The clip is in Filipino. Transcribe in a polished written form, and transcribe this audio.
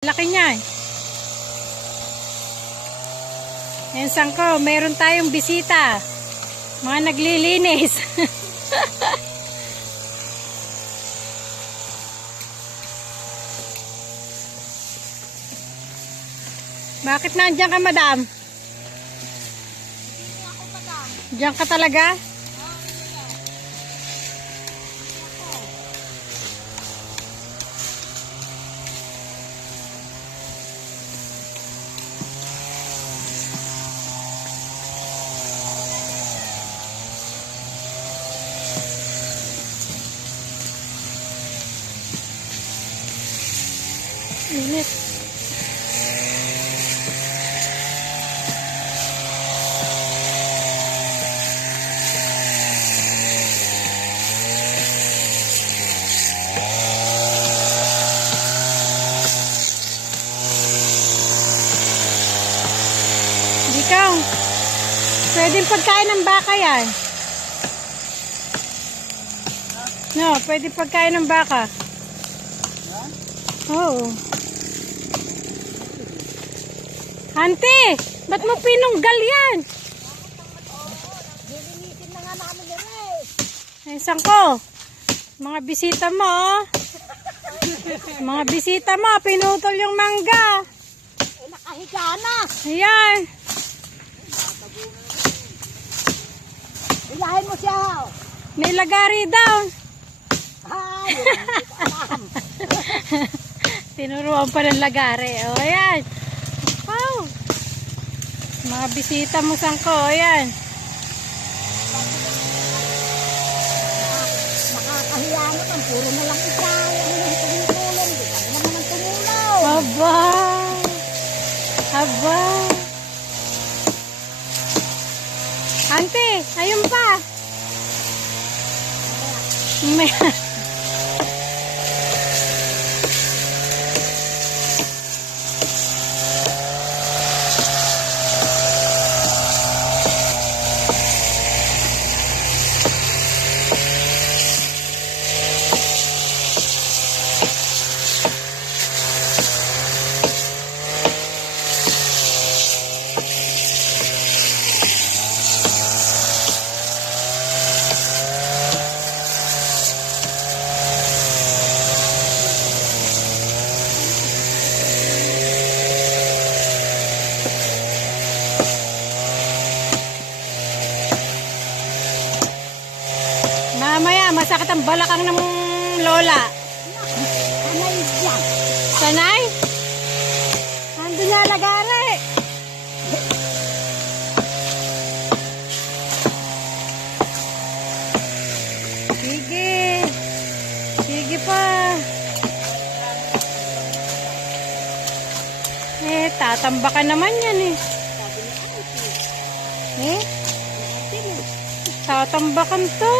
Laki niya eh. Yan sangko, meron tayong bisita. Mga naglilinis. Bakit nandiyan ka, madam? Hindi ako, madam. Diyan ka talaga? Init. Ikaw, pwedeng pagkain ng baka yan. No, pwedeng pagkain ng baka. Oo. Ante, ba't mo pinunggal yan? Lilinisin na nga namin yun eh. Ay, sangko. Mga bisita mo, oh. Mga bisita mo, pinutol yung mangga. Eh, nakahiga na. Ayan. Ilahin mo siya. May lagari daw. Ay, hindi ko alam. Tinuruan pa ng lagari. O, ayan. Wow. Mga bisita mo, sangko. Ayan. Nakakahiya naman. Puro na lang isa. Ang tumulong. Di kami naman ang tumulong. Aba. Aba. Ante, ayun pa. May... Mamaya, masakit ang balakang ng lola. Anay yan. Sanay? Ando niya lagari. Sige. Sige pa. Tatambakan naman yan eh. Tatambakan to.